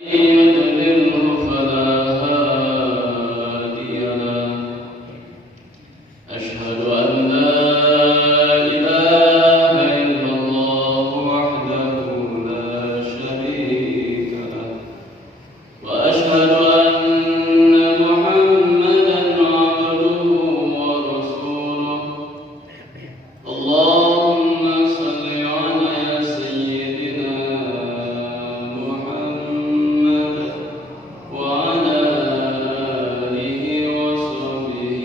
يضلله فلا هادي له. أشهد أن لا إله إلا الله وحده لا شريك له، وأشهد أن محمدا عبده ورسوله. اللهم صل على سيدنا محمد وعلى آله وصحبه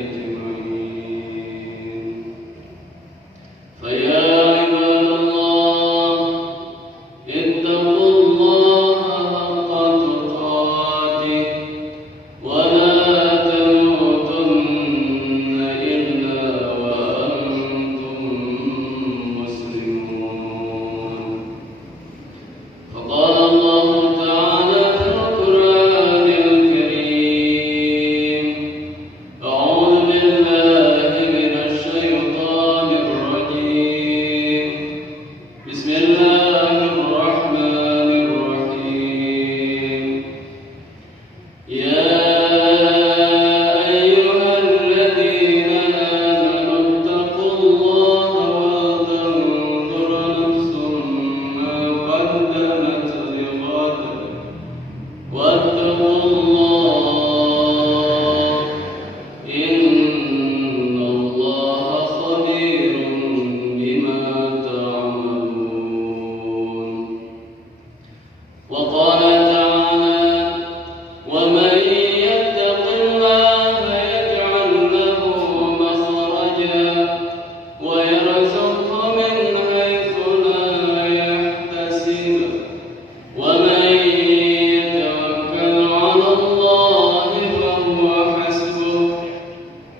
أجمعين. فيا عباد الله، اتقوا الله حق تقاته ولا تموتن إلا وأنتم مسلمون. فقال الله تعالى في القرآن الكريم: أعوذ بالله من الشيطان الرجيم. بسم الله الرحمن الرحيم. يا أيها الذين آمنوا اتقوا الله ولتنظر نفس ما قدمت لغد واتقوا الله إن الله خبير بما تعملون. وقال تعالى: ومن يتق الله يجعل له مخرجا ويرزقه من حيث لا يحتسب ومن يتوكل على الله فهو حسبه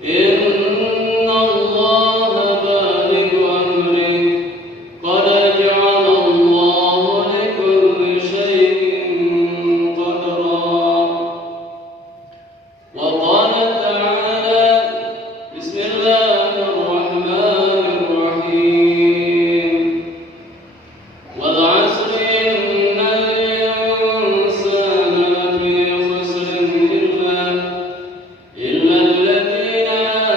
إن الله بالغ أمره قد جعل الله لكل شيء قدرا. وقال تعالى: بسم الله الرحمن الرحيم. والعصر إن الإنسان لفي خسر إلا الذين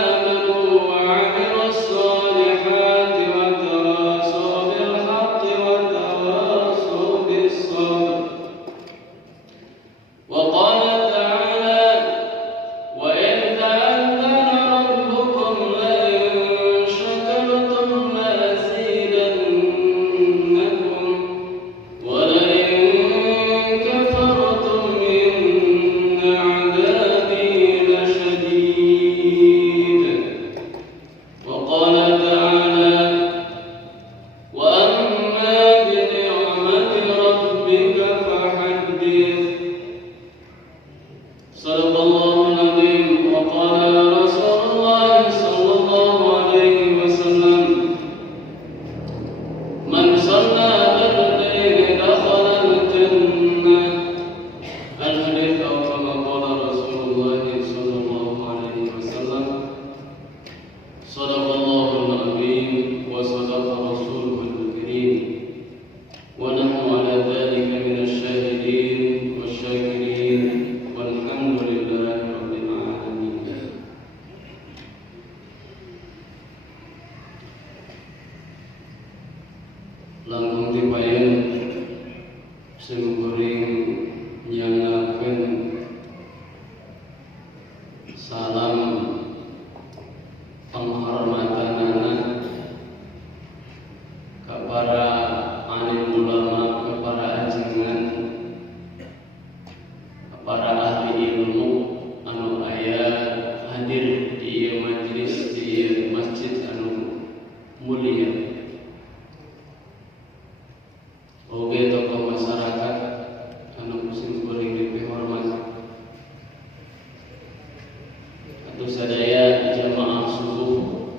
آمنوا وعملوا الصالحات وتواصوا بالحق وتواصوا بالصبر. وقال تعالى: وإذ تأذن ربكم لئن شكرتم لأزيدنكم ولئن كفرتم إن عذابي لشديد. وقال تعالى: وأما بنعمة ربك فحدث. صدق الله العظيم. وقال رسول الله صلى الله عليه وسلم: من صلى بردين دخل الجنة. الحديث أو كما قال رسول الله صلى الله عليه وسلم. صدق الله العظيم وصدق رسوله الكريم، ونحن على ذلك من الشاهدين والشاكرين، والحمد لله رب العالمين. Langkung tipayan simkuring nyangnakeun salam penghormatanana kepada alim ulama, kepada ajengan, kepada ahli ilmu anu aya hadir di ieu majelis di ieu masjid anu mulia. Oge tokoh masyarakat anu simkuring dipihormat, atuh sadaya jamaah subuh,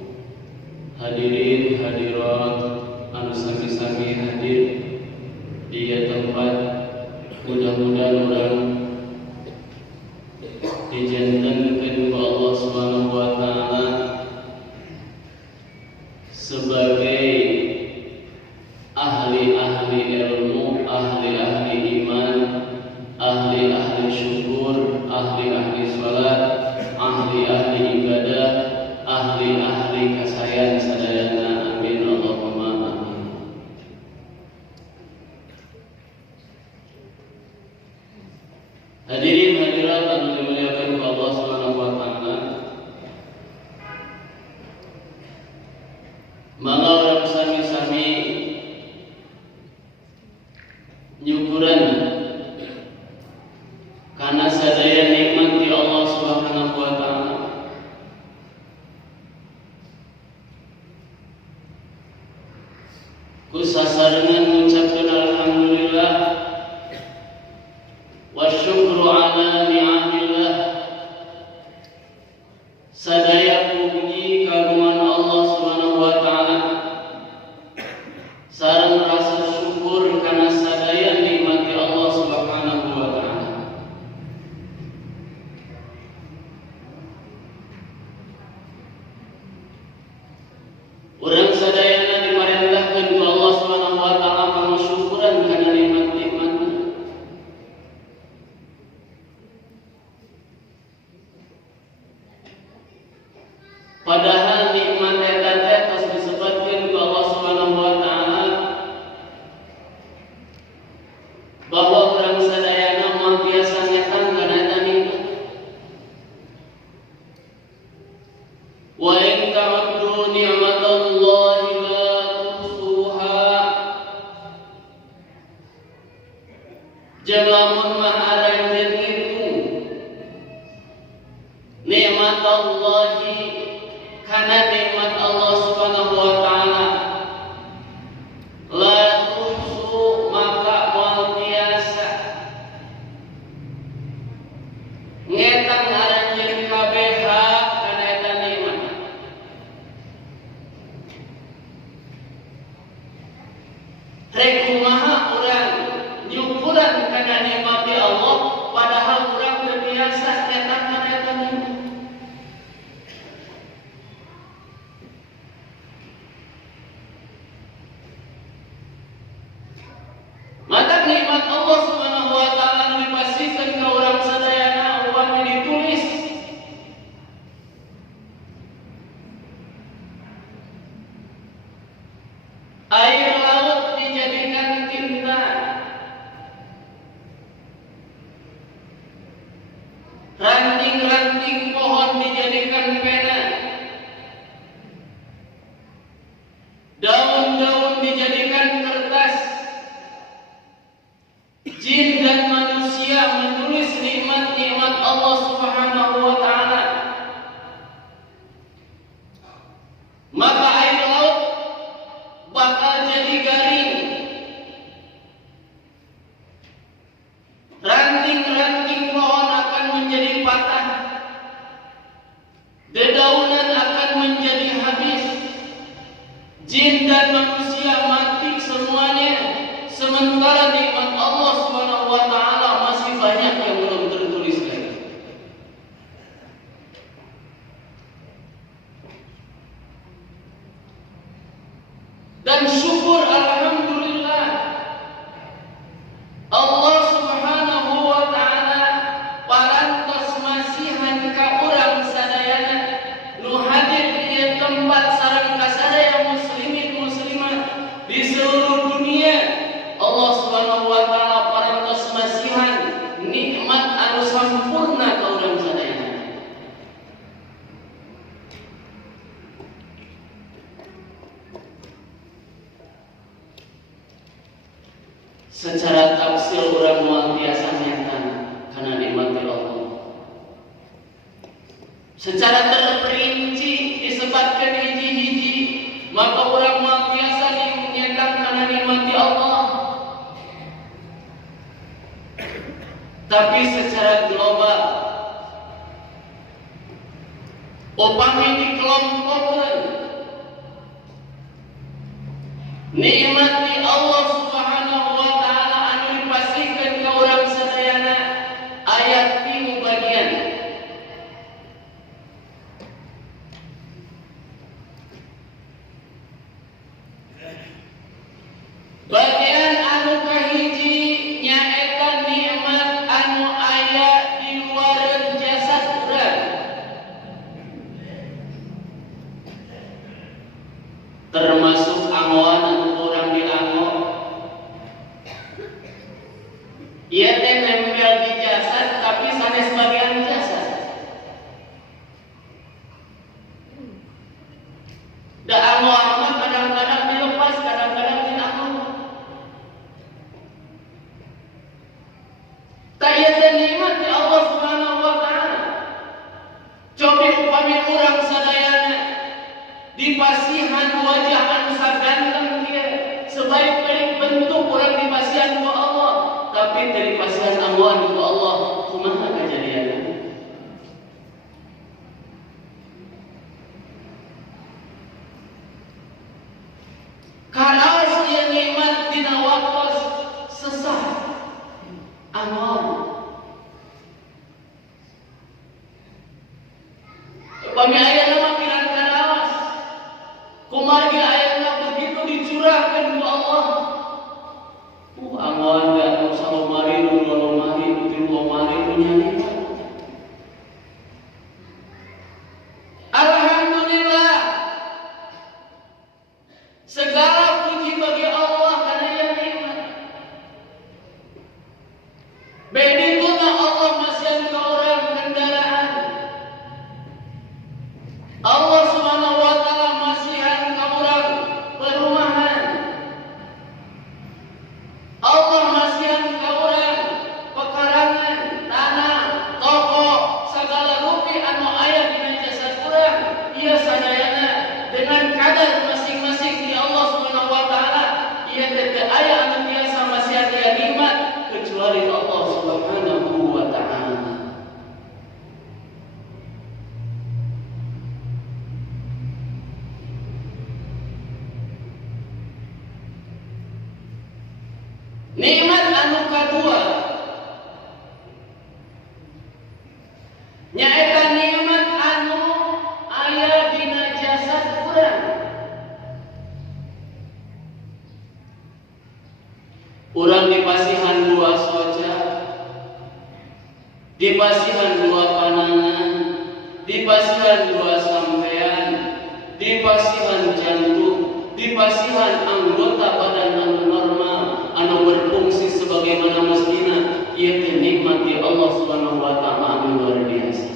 hadirin hadirat anu sami-sami hadir di ieu tempat. Mudah-mudahan urang dijantankeun ku Allah Subhanahu wa taala sebagai ahli-ahli ilmu, ahli-ahli iman, ahli-ahli syukur, ahli-ahli salat, ahli-ahli ibadah, ahli-ahli kasayan sadayana. Amin Allahumma amin. Hadirin hadirat anu dimuliakan Allah Subhanahu wa taala. Mangga urang sami-sami nyukuran karena sadaya nikmat di Allah Subhanahu wa taala. Ku sasarengan ngucapkeun alhamdulillah wa syukru ala ni'amillah. Sadaya puji kagungan Allah Subhanahu wa taala sareng rasa syukur karena sadaya nikmat Allah Subhanahu wa taala. Urang sadayana dimarentahkeun ku Allah Subhanahu wa taala kanggo syukuran kana nikmat-nikmatna. Padahal nikmat eta teh tos disebutkeun ku Allah Subhanahu wa taala bahwa urang sadayana mah biasa ngetan kana eta nikmat. Wa in ta'uddu ni'matallahi la tuhsuha. Jalamun mah aranjeun itu nikmat Allahi kana nikmat Allah Subhanahu wa taala la tuhsu maka moal tiasa ngetang aranjeun kabeh kana eta nikmat. Rek kumaha urang nyukuran kana nikmat Allah padahal urang teu biasa ngetang kana eta nikmat. Maka nikmat Allah Subhanahu wa taala dipasihkeun ka urang sadayana upami ditulis air laut dijadikan tinta, ranting-ranting pohon dijadikan pena, daun-daun dijadikan kertas. Jin dan manusia menulis nikmat-nikmat Allah Subhanahu wa taala. Maka air laut bakal jadi garing. Ranting-ranting pohon akan menjadi patah. Dedaunan akan menjadi habis. Jin dan manusia mati semuanya. Sementara nikmat Allah Subhanahu wa taala masih banyak yang belum tertulis lagi. Dan syukur alhamdulillah Allah Subhanahu wa taala parantos masihan ka urang sadayana nu hadir di tempat sareng kasadaya muslimin muslimat di seluruh dunia. Allah Subhanahu wa taala parantos masihan nikmat anu sampurna ka urang sadayana. Secara tafsir urang moal tiasa nyatan kana nikmat Allah. Secara terperinci disebutkeun hiji-hiji, maka urang moal tiasa nyatan kana nikmat Allah. Tapi secara global upami dikelompokkeun nikmat di Allah Subhanahu wa taala anu dipasihkeun ka urang sadayana aya 3 bagian. Bagian anu kahiji nyaeta nikmat pamit dari pasihan amwan ku Allah kumaha kajadian. Kalaos ieu nikmat dina waktos sesah amwan. Upami aya nama piran kalaos kumargi ayatna begitu dicurahkan ku Allah. Amwan dan salomari lomari putih lomari punya nikmat. Alhamdulillah, segala puji bagi Allah karena ia nikmat. Bedituna Allah masih ke orang kendaraan. Allah Subhanahu wa taala masihan ka urang perumahan. Allah masihan ka urang pekarangan, tanah, toko, segala rupi anu aya dina jasad urang, ieu sadayana dengan kadar masing-masing di Allah Subhanahu wa taala, ieu teh aya anu biasa masihan ieu nikmat kecuali Allah Subhanahu wa taala. Nikmat anu kadua nyaeta nikmat anu aya dina jasad urang. Urang dipasihan dua soja, dipasihan dua panangan, dipasihan dua sampean, dipasihan jantung, dipasihan anggota badan anu normal anu berfungsi sebagaimana mestinya. Ieu teh nikmat di Allah Subhanahu wa taala anu luar biasa.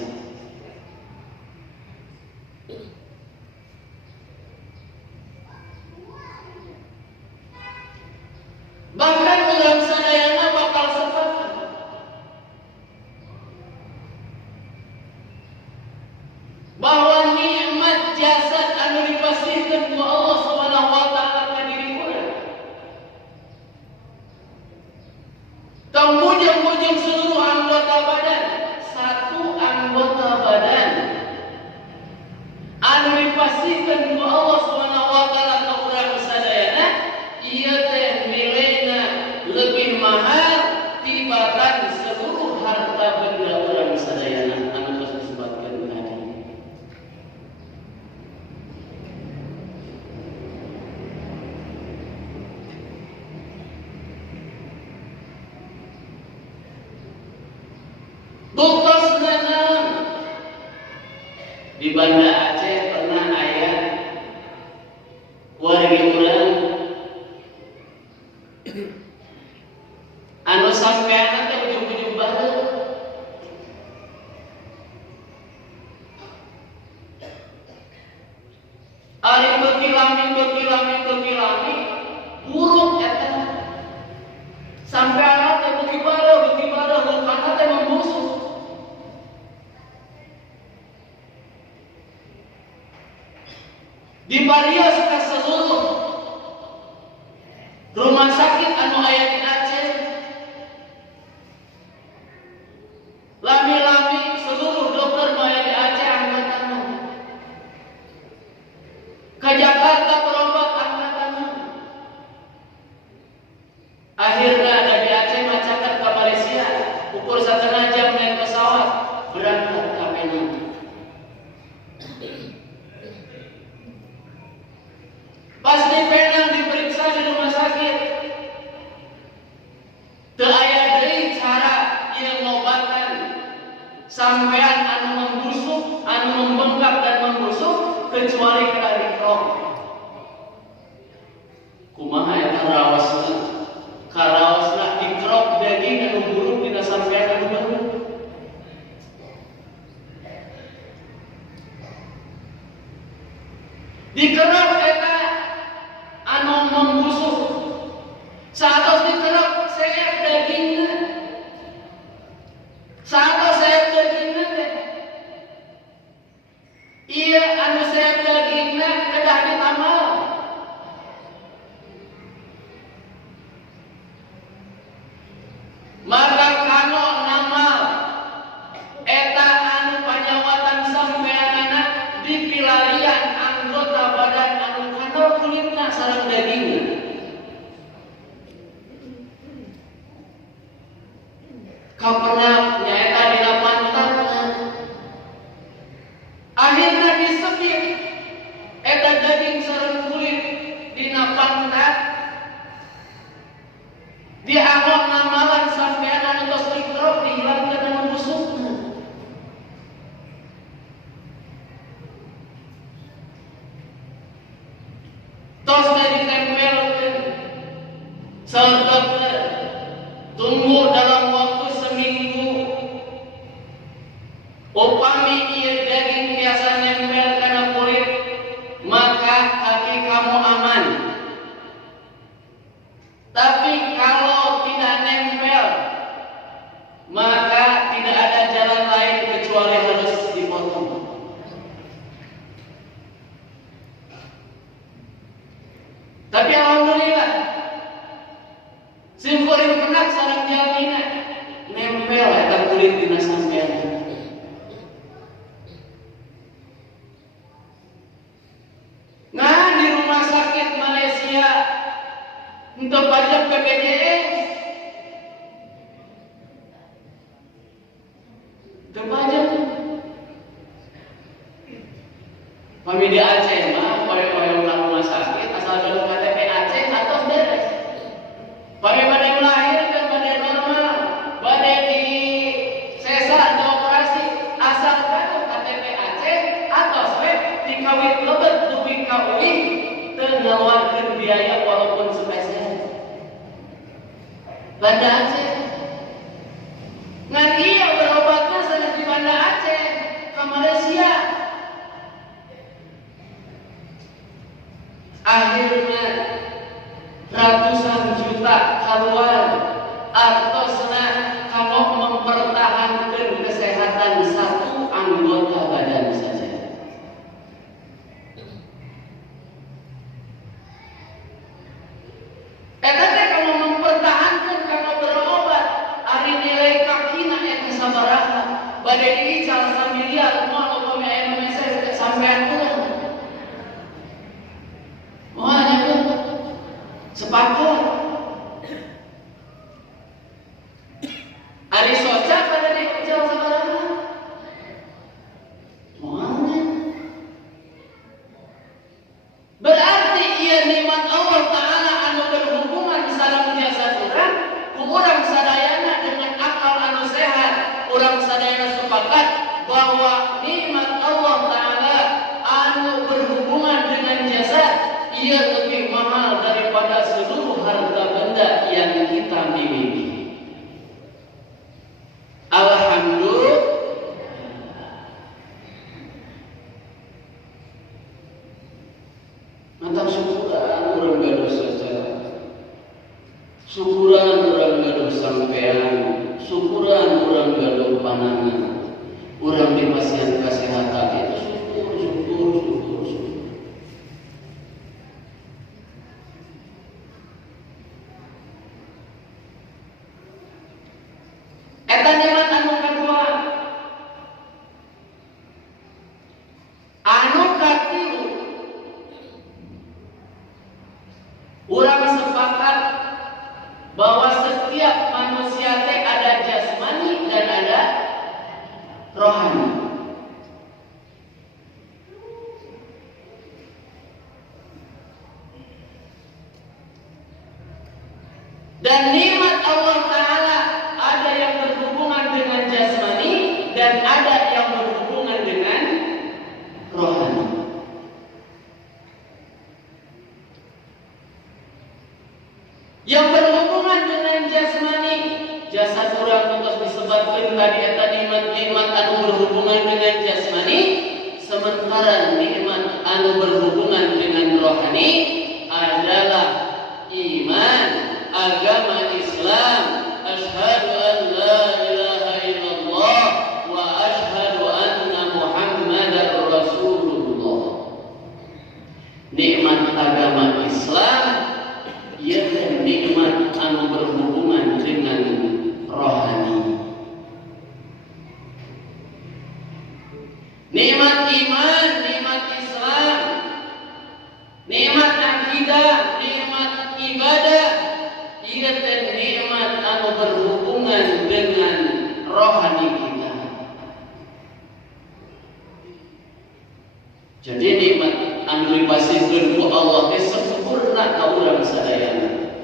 Bahkan urang sadayana bakal sepakat bahwa nikmat jasad anu dipasihkeun ku Allah Subhanahu wa taala ka diri urang tong bujang-bujang seluruh anggota badan. Satu anggota badan anu dipasihkeun ku Allah Subhanahu wa taala ka urang sadayana, ieu teh nilainya lebih mahal tibatan seluruh harta benda urang sadayana anu geus disebutkeun tadi. Buktos naon di Banda Aceh pernah aya warga urang anu sampean teh ujug-ujug baheula. Ari bekilami buruk eta. Sampean teh beuki bareuh lukana teh membusuk. Dibarios ka seluruh rumah sakit anu aya di Aceh, lami-lami seluruh dokter nu aya di Aceh angkat tangan. Ka Jakarta berobat angkat tangan. Akhirna dari Aceh macakat ke Malaysia, ukur 1,5 jam naik pesawat berangkat ka Penang. Pas di Penang diperiksa di rumah sakit, teu aya deui cara ieu ngobatan sampean anu membusuk, anu membengkak dan membusuk kecuali kana dikrok. Kumaha eta raosna? Karaosna dikrok daging anu buruk dina sampean anu baru. Dikerok eta anu membusuk. Satos dikerok seep dagingna. Satos seep dagingna teh. Ieu anu seep dagingna kedah ditamal. Kapenap nyaeta dina pantatna. Akhirna disebut eta daging sareng kulit dina pantat. Dianggap ngamalan sampean anu tos mikrop dihilangkeun anu busukna. Tos ditempelkeun sareng tunggu dalam waktu seminggu. Upami ieu daging biasa nempel kana kulit, maka kaki kamu aman. Tapi kalau tidak nempel, maka tidak ada jalan lain kecuali harus dipotong. Tapi alhamdulillah, simkuring penak sareng jalmina nempel eta kulit dina sampean. Nah, di rumah sakit Malaysia untuk pajak BPJS untuk pajak kami di Aceh mah poe-poe ulang rumah sakit asal dalam KTP Aceh atau beres pakai badai melahirkan badai normal badai di sesar di operasi asalkan KTP Aceh atau swab dikawin lebet duwi kawin tengawarkeun biaya walaupun sepeser Banda Aceh ngan iya berobatnya sanes di Banda Aceh ke Malaysia. Akhirnya ratusan juta keluar artosna kalau mempertahankan kesehatan satu anggota badan saja. Eta teh kalau mempertahankan kalau berobat ari nilai kakina eta sabaraha bade diical samiliar moal upami aya nu meser sampean ulah. Moal nyakeun sepakat. Ari soca pada diical sabaraha? Moalnya. Berarti ieu nikmat Allah Ta'ala anu berhubungan sareng jasad urang, ku urang sadayana dengan akal anu sehat, urang sadayana sepakat bahwa nikmat Allah Ta'ala anu berhubungan dengan jasad ia lebih mahal daripada seluruh harta benda yang kita miliki. Alhamdulillah. Mantap syukuran urang gaduh saja. Syukuran urang gaduh sampean, syukuran urang gaduh panangan. Urang dipasihan kesehatan itu syukur. Eta nikmat anu kadua. Anu katilu urang sepakat bahwa setiap manusia teh ada jasmani dan ada rohani. Dan nikmat Allah Ta'ala ada yang berhubungan dengan jasmani dan ada yang berhubungan dengan rohani. Yang berhubungan dengan jasmani, jasad urang terus disebutkan tadi eta nikmat anu berhubungan dengan jasmani, sementara nikmat anu berhubungan dengan rohani adalah iman, agama Islam. Asyhadu an la ilaha illallah wa asyhadu anna Muhammadar Rasulullah. Nikmat agama Islam ialah nikmat anu berhubungan dengan rohani. Nikmat iman, nikmat Islam, nikmat akidah, nikmat ibadah, ialah nikmat anu berhubungan dengan rohani kita. Jadi nikmat anu dipasihkeun ku Allah teh sempurna ka urang sadayana.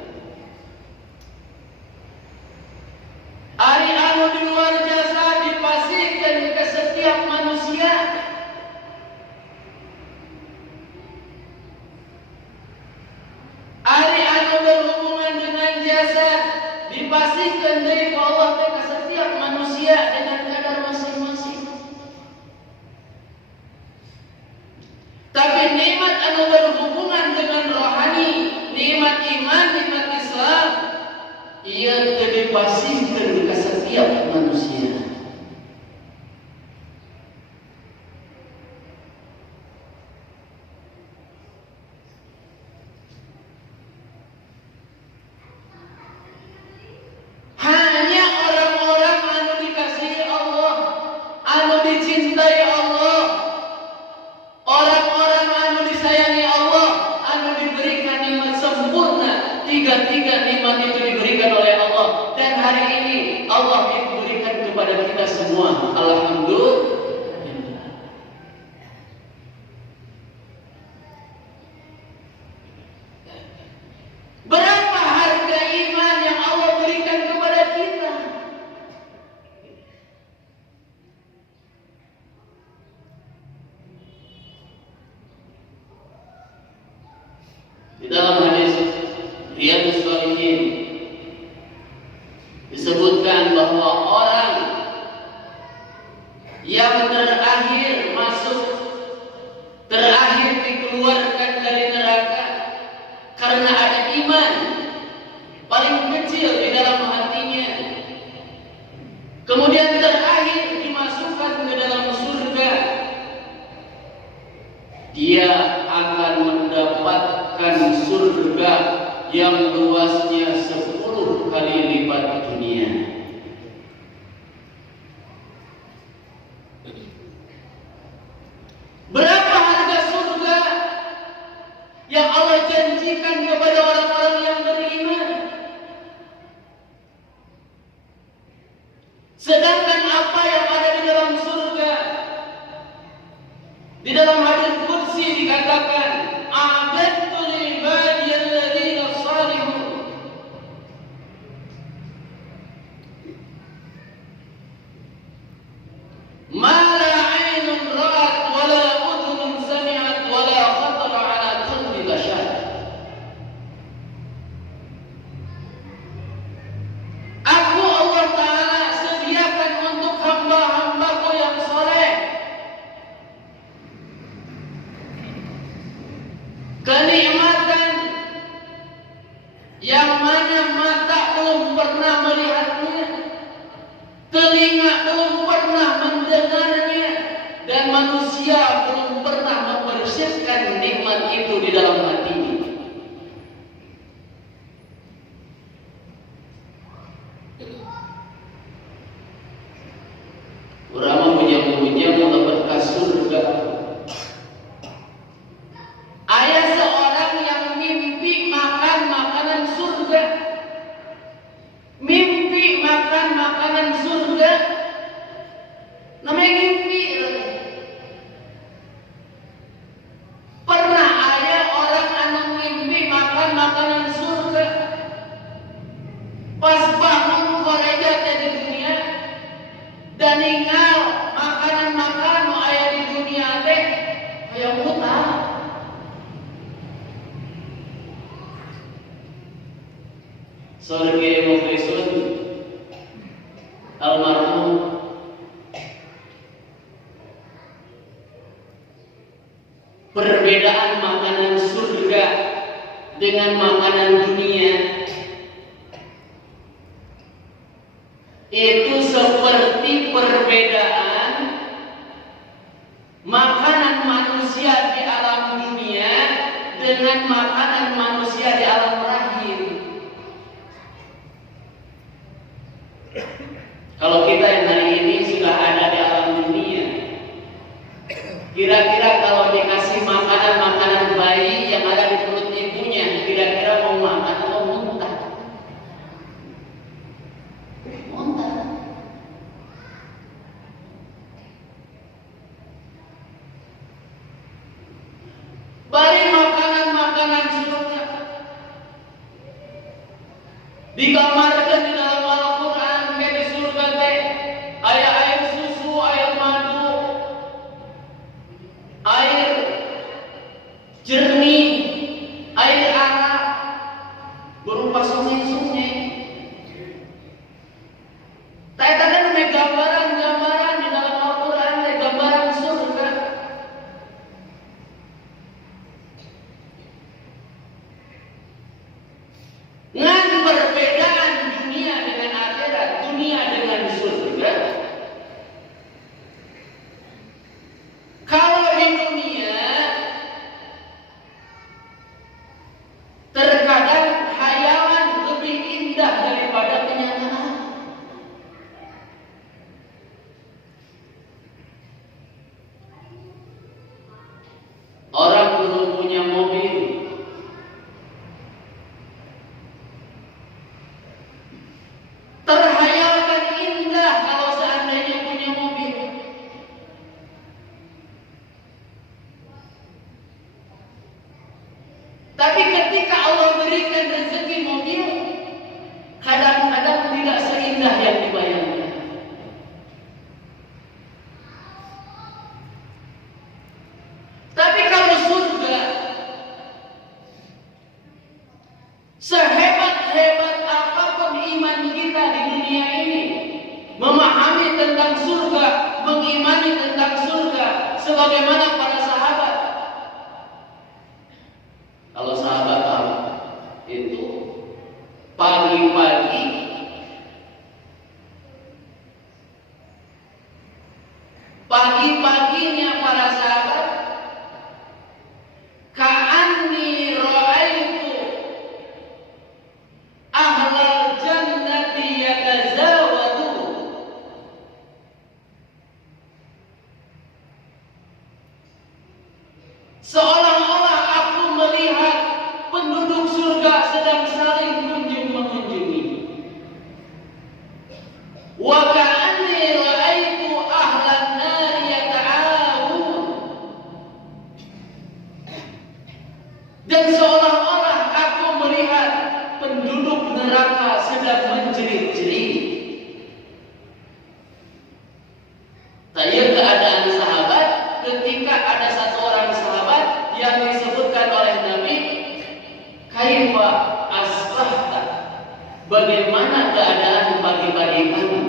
Ari anu di luar jasa dipasihkeun ke setiap manusia. Ari anu berhubungan dengan jasad dipasihkeun deui ku Allah teh ka setiap manusia dengan kadar masing-masing. Tapi nikmat anu berhubungan dengan rohani, nikmat iman, nikmat Islam, ia teu dipasihkeun ka setiap manusia. Hanya orang-orang anu dikasihi Allah, anu dicintai Allah, orang-orang anu disayangi Allah, anu diberikan nikmat sempurna. Tiga-tiga nikmat itu diberikan oleh Allah, dan hari ini Allah memberikan kepada kita semua. Alhamdulillah. Berapa harga iman yang Allah berikan kepada kita? Di dalam hadis Riyadhus Shalihin disebutkan bahwa orang yang terakhir dikeluarkan dari neraka karena ada iman paling kecil di dalam hatinya, kemudian terakhir dimasukkan ke dalam surga, dia akan mendapatkan surga yang luasnya 10 kali lipat dunia. Berapa harga surga yang Allah janjikan kepada orang-orang yang beriman? Sedangkan apa yang ada di dalam surga, di dalam hadis qudsi dikatakan, a'adadtu li ibadiyal ladzina salihun, ma la 'ainun ra'at wa la udhunun sami'at wa la khatara 'ala qalbi bashar. Aku Allah Ta'ala sediakan untuk hamba-hambaku yang soleh kenikmatan yang mana mata belum pernah melihatnya, telinga belum pernah mendengarnya, dan manusia belum pernah membersihkan nikmat itu di dalam hatinya. Urama punya berkah surga. Ada seorang yang mimpi makan makanan surga. Mimpi makan makanan surga. Namanya mimpi. Pernah ada orang anu mimpi makan makanan surga. Pas bangun kolega di dunia dan ingat makanan-makanan nu aya di dunia teh aya mutah. Sorge Mukhlisun almarhum perbedaan makanan surga dengan makanan dunia itu seperti perbedaan makanan manusia di alam dunia dengan makanan manusia di alam rahim. Kalau kita yang hari ini sudah ada di alam dunia, kira-kira kalau dikasih makanan bayi yang ada di perut ibunya, kira-kira mau makan atau muntah? Muntah. Digambarkan di dalam Al-Quran kayak di surga teh aya air susu, air madu, air jernih, air arak berupa sungai-sungai. Tapi kadang ada gambaran-gambaran di dalam Al-Quran, ada gambaran surga. Ngan perbedaan dunia dengan akhirat, dunia dengan surga. Kalau di dunia terkadang hayalan lebih indah daripada kenyataan. Orang belum punya mobil, terhayalkan indah kalau seandainya punya mobil. Tapi ketika Allah berikan rezeki mobil, kadang-kadang tidak seindah yang dibayangkan. Tapi kalau surga, sehebat-hebat apapun iman kita di dunia ini, memahami tentang surga, mengimani tentang surga, sebagaimana para sahabat. Kalau sahabat tahu itu pagi-pagi pagi-paginya para sahabat ka'anni ra'aitu ahlal jannati yatazawadu. Seolah-olah aku melihat penduduk surga sedang saling kunjung-mengunjungi. Wa ka'anni ra'aitu ahlan nari yata'awun. Dan seolah-olah aku melihat penduduk neraka sedang menjerit-jerit. Tanya keadaan sahabat ketika ada satu orang sahabat yang disebutkan oleh Nabi, kaifa asbahta, bagaimana keadaan pagi-pagi kamu?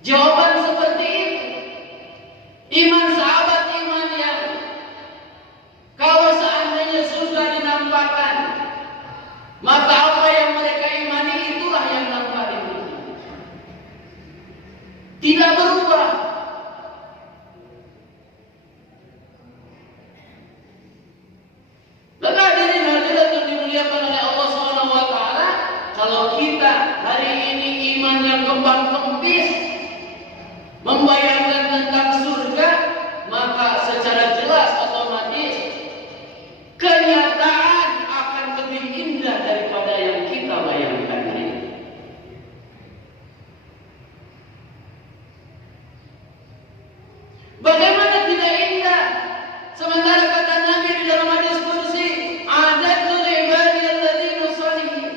Jawaban seperti itu. Iman sahabat, iman yang kalau seandainya sudah dinampakkan, maka apa yang mereka imani itulah yang nampak di dunia. Tidak berubah. Maka hadirin hadirat yang dimuliakan oleh Allah Subhanahu wa taala, kalau kita hari ini iman yang kembang kempis membayangkan tentang surga, maka secara jelas otomatis kenyataan akan lebih indah daripada yang kita bayangkan ini. Bagaimana tidak indah? Sementara kata Nabi di dalam hadis qudsi, "A'adtu li ibadiyalladzina shalihin."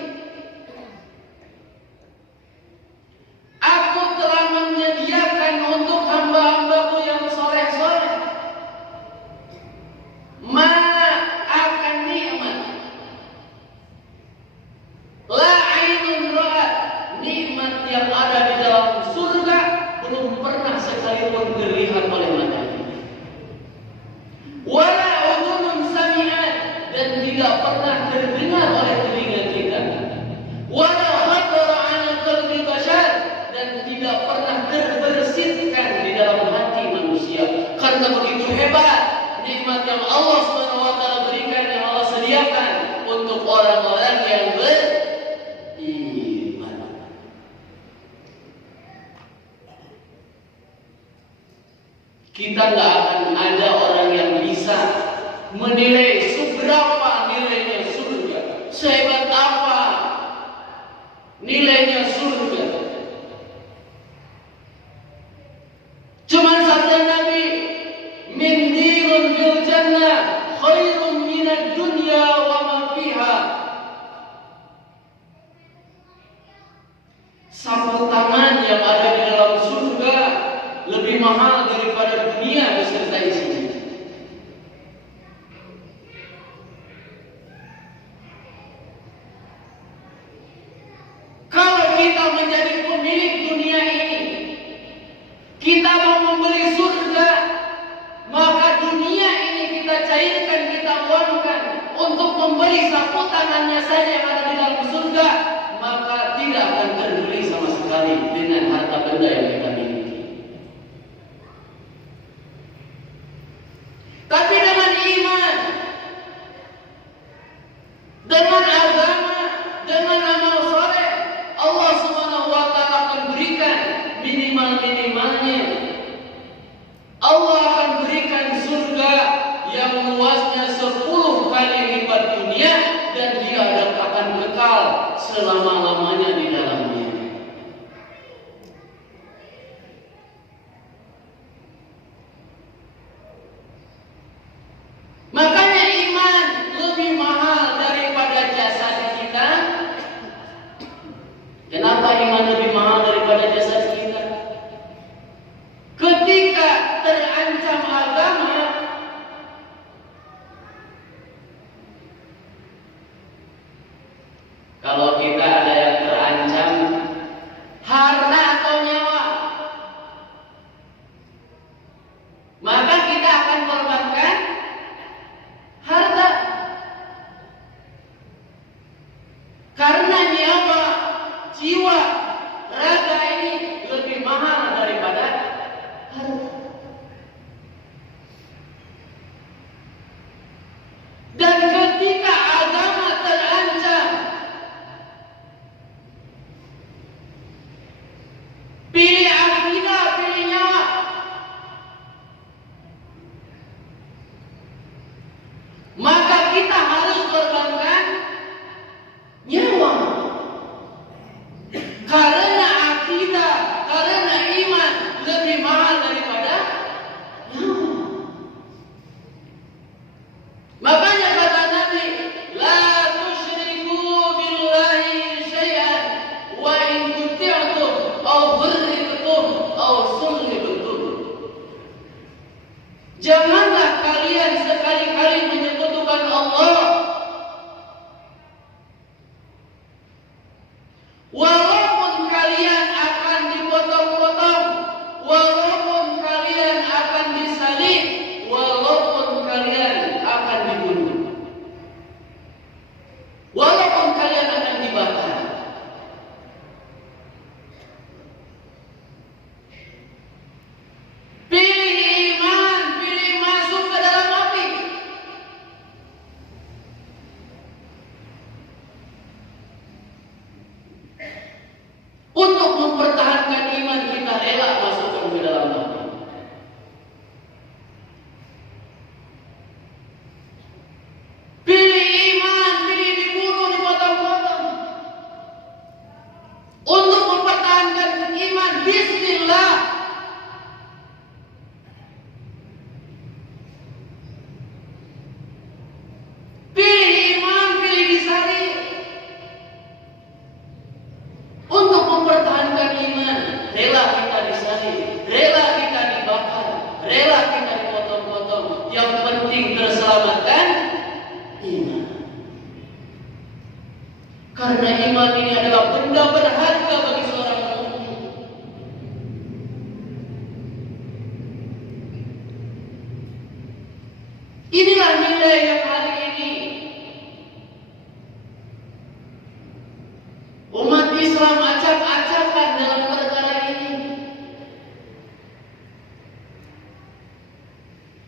Aku telah menyediakan untuk hamba-hambaku yang soleh-soleh ma akan nikmat la ainun ra'at, nikmat yang ada di dalam surga belum pernah sekalipun dilihat oleh mata, wala udhunun sami'at, dan tidak pernah terdengar oleh telinga kita, wala khatara 'ala qalbi bashar, dan tidak pernah terbersihkan di dalam hati manusia. Karena begitu hebat nikmat yang Allah Subhanahu wa taala berikan, yang Allah sediakan untuk orang-orang yang beriman. Kita nggak akan ada orang yang bisa menilai seberapa nilainya surga, sehebat apa nilainya surga. Cuman sabda Nabi, min dirun fil jannah khairun minad dunya wa ma fiha. sapu tangan yang ada di dalam surga lebih mahal daripada dunia beserta isinya. Kalau kita menjadi pemilik dunia ini, kita mau membeli surga, maka dunia ini kita cairkan, kita uangkan untuk membeli sapu tangannya saja yang ada di dalam surga, maka tidak akan terbeli sama sekali dengan harta benda yang kita miliki. Tapi dengan iman, dengan agama, dengan amal soleh, Allah Subhanahu wa Ta'ala akan berikan minimal-minimalnya. Allah akan berikan surga yang luasnya 10 kali lipat dunia, dan dia akan kekal selama-lamanya di dalamnya. Makanya iman lebih mahal daripada jasad kita. Kenapa iman lebih mahal daripada jasad kita? Ketika terancam agama, kalau kita ada yang terancam harta atau nyawa, maka kita akan korbankan harta. Karena nyawa, jiwa, raga ini lebih mahal daripada harta. Dan ketika agama terancam, pilih akidah, pilih nyawa. Maka kita harus korbankan nyawa. Karena akidah, karena iman lebih mahal daripada nyawa. Makanya kata Nabi, la tusyriku billahi syai'an wa in kuti'tum aw ghurritum aw sullitum. Janganlah kalian sekali-kali menyekutukan Allah, walaupun kalian akan dipotong-potong, walaupun kalian akan disalib, walaupun kalian akan dibunuh, walaupun kalian akan dibakar. Pilih iman, pilih masuk ke dalam api. Untuk mempertahankan iman kita rela masuk ke dalam api. Pilih iman, pilih dibunuh, dipotong-potong. Untuk mempertahankan iman, bismillah. Pilih iman, pilih disalib. Untuk mempertahankan iman, rela kita disalib, rela kita dibakar, rela kita dipotong-potong. Yang penting terselamatkan iman. Karena iman ini adalah benda berharga bagi seorang mukmin. Inilah nilai yang hari ini umat Islam acak-acakan dalam perkara ini.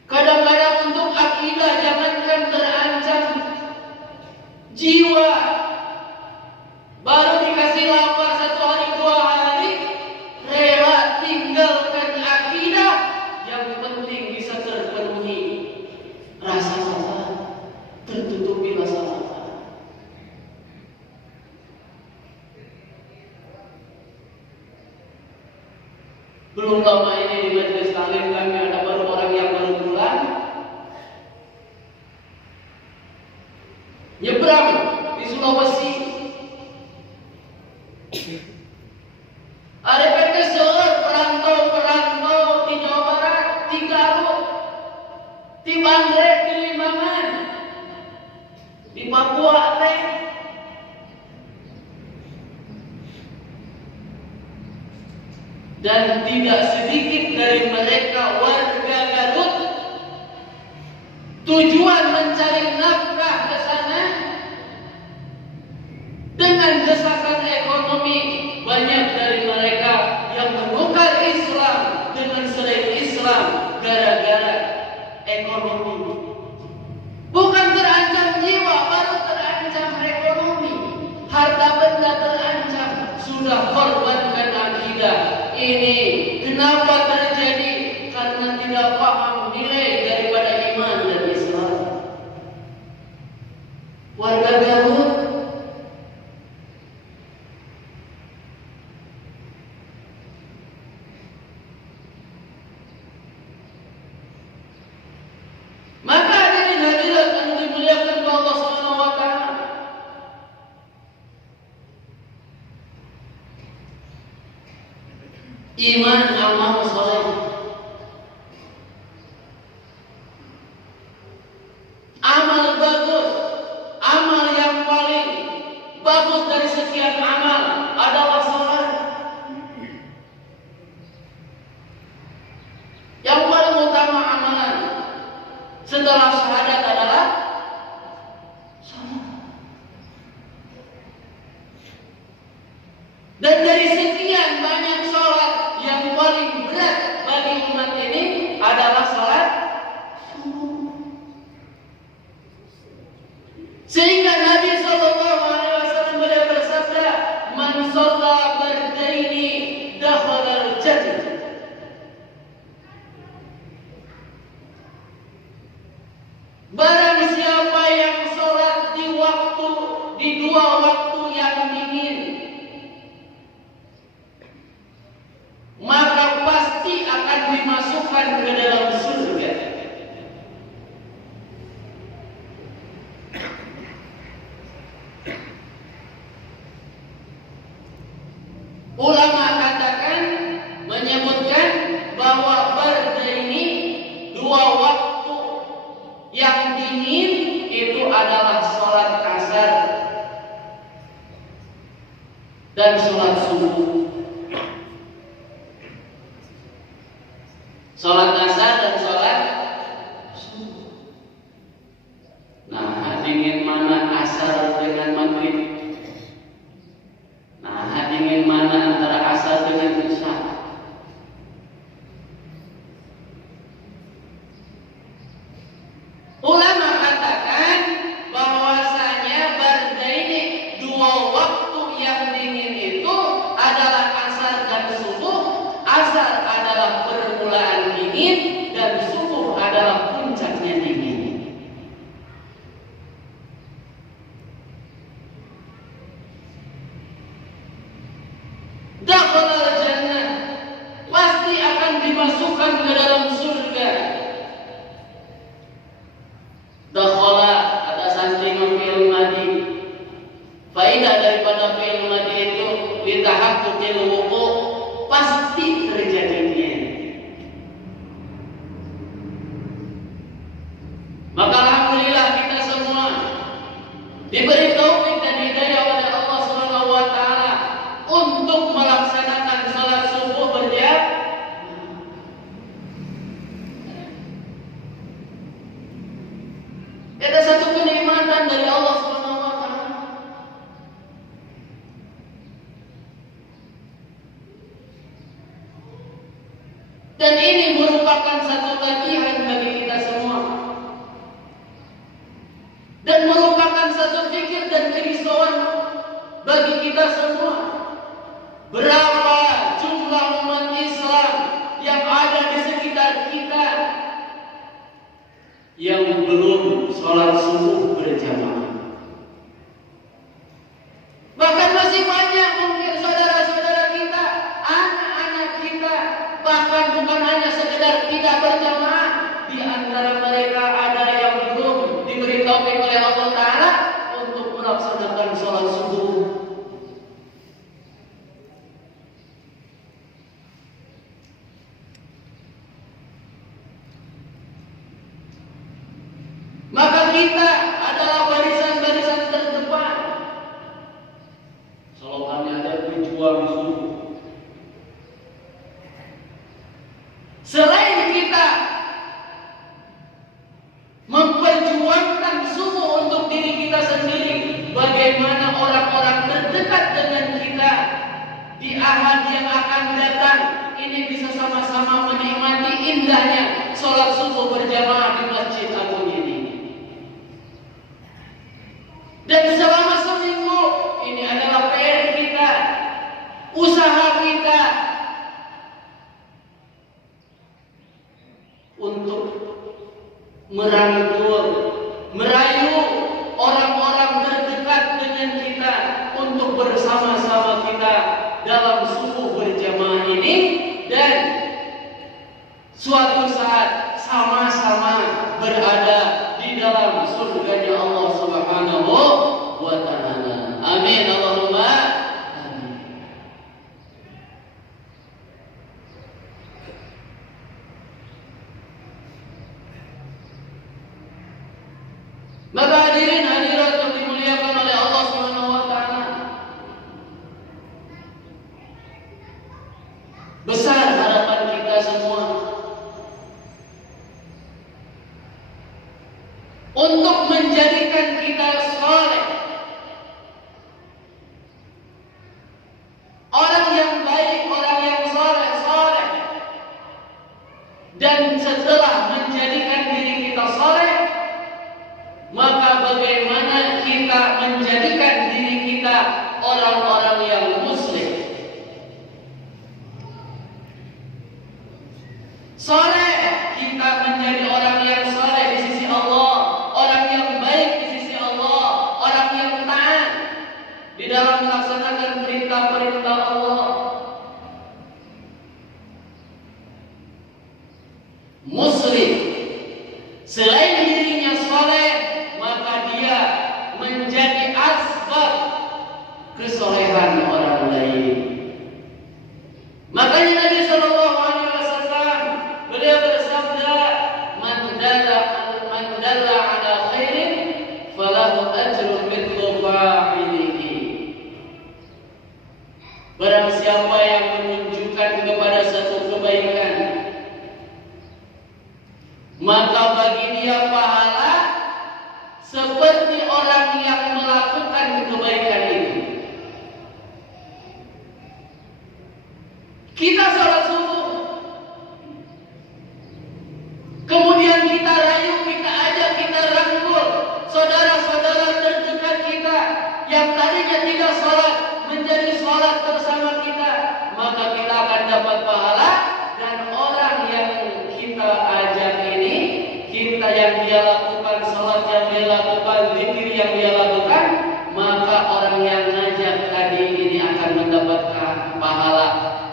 Kadang-kadang untuk akidah jangankan terancam, jiwa baru dikasih lapar 1 hari 2 hari, rela tinggalkan akidah. Yang penting bisa terpenuhi rasa lapar, tertutupi rasa lapar. Belum lama ini di majelis taklim kami ada baru orang yang baru pulang, nyebrang di Sulawesi. dan tidak sedikit dari mereka warga Garut tujuan mencari nafkah ke sana dengan desakan ekonomi. Banyak dari mereka yang menukar Islam dengan selain Islam gara-gara ekonomi. Bukan terancam jiwa, baru terancam ekonomi. Harta benda terancam, sudah korbankan akidah. Ini kenapa terjadi? Karena tidak paham nilai daripada iman dan Islam. Warga Garut iman, amal soleh, amal bagus, amal yang paling bagus dari sekian amal adalah salat. Yang paling utama amalan setelah syahadat adalah salat. Dan dari sekian banyak salat, yang paling berat bagi umat ini adalah salat subuh. Sehingga Nabi SAW beliau bersabda, "Man shalla bardaini dakhala al-jannah." Barang siapa yang salat di dua waktu yang dingin, maka pasti akan dimasukkan ke dalam surga. Ulama katakan, menyebutkan bahwa barda ini dua waktu yang dingin itu adalah sholat asar dan sholat subuh. Sholat asar dan sholat subuh. Nah, dingin mana asar dengan maghrib? Nah, dingin mana antara asar dengan isya? Ulama katakan bahwasanya barda ini dua waktu yang dingin itu adalah asar dan subuh. Asar adalah permulaan dingin dan subuh adalah puncaknya dingin. Dakhalal jannah, pasti akan dimasukkan ke dalam surga. Dakhala ada sandingan fi'il madi. Faedah daripada fi'il madi itu litahaqquqil wuqu', pasti terjadinya. Maka alhamdulillah kita semua diberi taufik dan hidayah oleh Allah Subhanahu wa taala untuk melaksanakan salat subuh berjamaah. Ada satu kenikmatan dari Allah Subhanahu wa taala. Dan ini merupakan satu latihan bagi kita semua. Dan merupakan satu fikir dan kerisauan bagi kita semua. Berapa jumlah umat Islam yang ada di sekitar kita yang belum sholat subuh berjamaah? Bahkan masih banyak mungkin saudara-saudara kita, anak-anak kita, bahkan bukan hanya sekedar tidak berjamaah, di antara mereka ada yang belum diberi taufik oleh Allah Ta'ala untuk melaksanakan sholat subuh. Maka kita adalah barisan-barisan terdepan. Slogannya ada, berjuang subuh. sholat subuh berjamaah di Masjid Agung ini. Dan selama seminggu ini adalah PR kita, usaha kita untuk merangkul, merayu orang-orang terdekat dengan kita untuk bersama-sama kita dalam subuh berjamaah ini, dan suatu saat sama-sama berada di dalam surganya Allah Subhanahu wa ta'ala. Amin Allahumma amin. Maka hadirin hadirat yang dimuliakan oleh Allah Subhanahu wa ta'ala, besar harapan kita semua untuk menjadikan kita saleh, orang yang baik, orang yang saleh. Dan setelah menjadikan diri kita saleh, maka bagaimana kita menjadikan diri kita orang-orang yang muslim, saleh. Kita menjadi orang yang saleh di sisi Allah, orang yang baik di sisi Allah, orang yang taat di dalam melaksanakan perintah-perintah Allah. Muslim selain dirinya saleh, maka dia menjadi asbab kesolehan orang lain. Makanya Nabi Shallallahu Alaihi Wasallam beliau bersabda, "Man dalla ala khairin, falahu ajrun mithlu fa'ilihi." Barang siapa yang menunjukkan kepada satu kebaikan, maka bagi dia pahala seperti orang yang melakukan kebaikan itu. Kita sholat subuh, kemudian kita rayu, kita ajak, kita rangkul saudara-saudara terdekat kita yang tadinya tidak sholat menjadi sholat bersama kita, maka kita akan dapat pahala. Dan orang yang kita ajak ini, kita yang dia lakukan, sholat yang dia lakukan, zikir yang dia lakukan, maka orang yang ngajak tadi ini akan mendapatkan pahala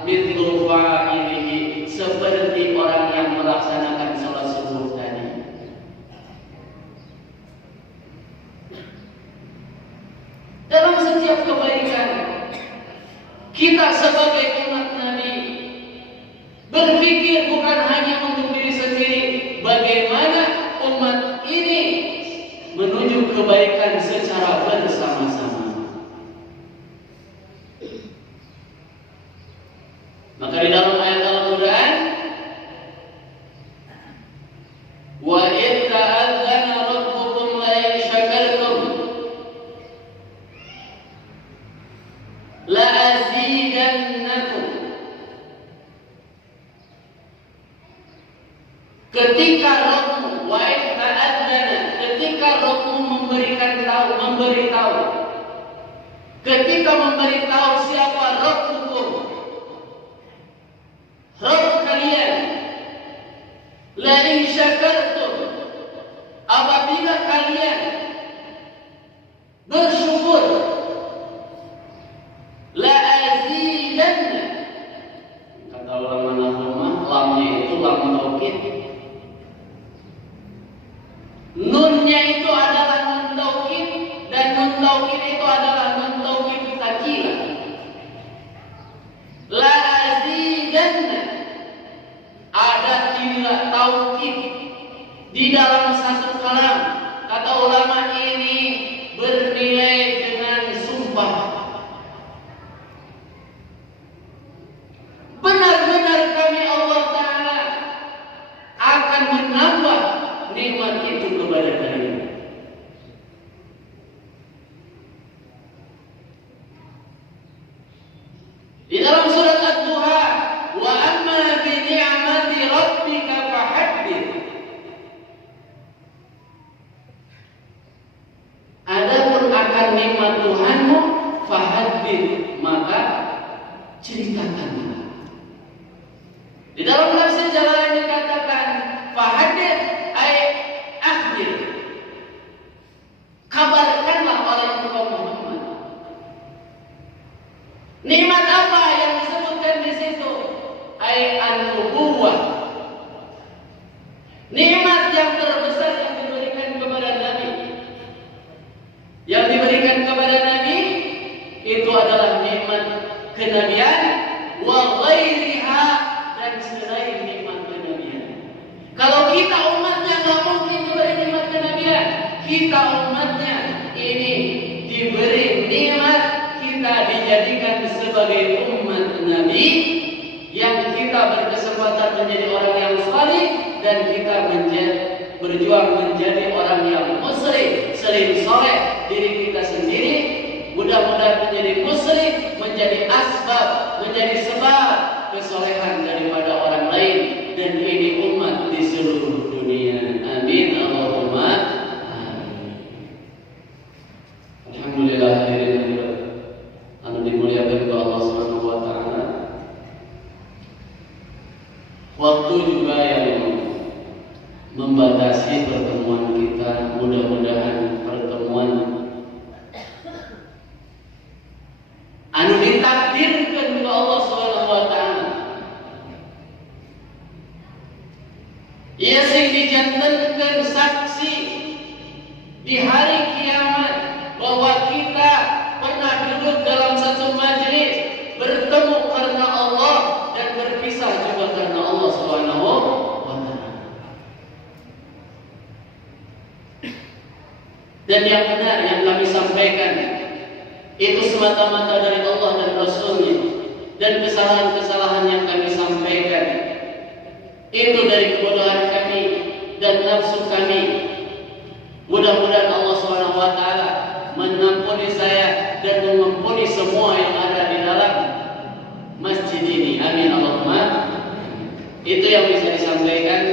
mithlu fa'ilihi, seperti orang yang melaksanakan sholat subuh tadi. Dalam setiap kebaikan, kita sebagai umat Nabi berpikir bukan hanya untuk diri sendiri, bagaimana umat ini menuju kebaikan secara bersama-sama. Maka di dalam ayat Al-Quran, wa idh ta'adzana rabbukum la in syakartum la azidannakum. Ketika Rabbmu, wa idh ta'adzana, ketika Rabbmu memberitahu, ketika memberitahu siapa Rabbukum, Rabb kalian, la in syakartum, apabila kalian bersyukur, la azidanna, kata ulama nahwu, lamnya itu lam taukid, nunnya itu adalah nun taukid, dan nun taukid itu adalah nun taukid takilah. ceritakanlah. Di dalam tafsir Jalalain dikatakan fahadith ay akhir, kabarkanlah oleh engkau Muhammad. Nikmat apa yang disebutkan di situ? Ay an-nubuwah, nikmat yang terbesar yang diberikan kepada Nabi. Yang diberikan kepada Nabi itu adalah nikmat kenabian wa ghairiha, dan selain nikmat kenabian. Kalau kita umatnya nggak mungkin diberi nikmat kenabian. Kita umatnya ini diberi nikmat, kita dijadikan sebagai umat Nabi, yang kita berkesempatan menjadi orang yang saleh, dan kita berjuang menjadi orang yang muslim, sering soleh diri kita sendiri. Mudah-mudahan menjadi muslim, menjadi asbab, menjadi sebab kesolehan daripada orang lain, dan ini umat di seluruh dunia. Amin Allahumma amin. Alhamdulillah, hadirin anu dimuliakan oleh Allah Subhanahu wa taala. Waktu juga yang membatasi pertemuan kita. Mudah-mudahan pertemuan anu ditakdirkan oleh Allah Subhanahu wa taala ia sing dijantankan saksi di hari kiamat bahwa kita pernah duduk dalam satu majelis, bertemu karena Allah dan berpisah juga karena Allah Subhanahu wa taala. Dan yang benar yang kami sampaikan itu semata-mata dari Allah dan Rasul-Nya, dan kesalahan-kesalahan yang kami sampaikan itu dari kebodohan kami dan nafsu kami. Mudah-mudahan Allah Subhanahu wa taala mengampuni saya dan mengampuni semua yang ada di dalam masjid ini. Amin Allahumma. Itu yang bisa disampaikan.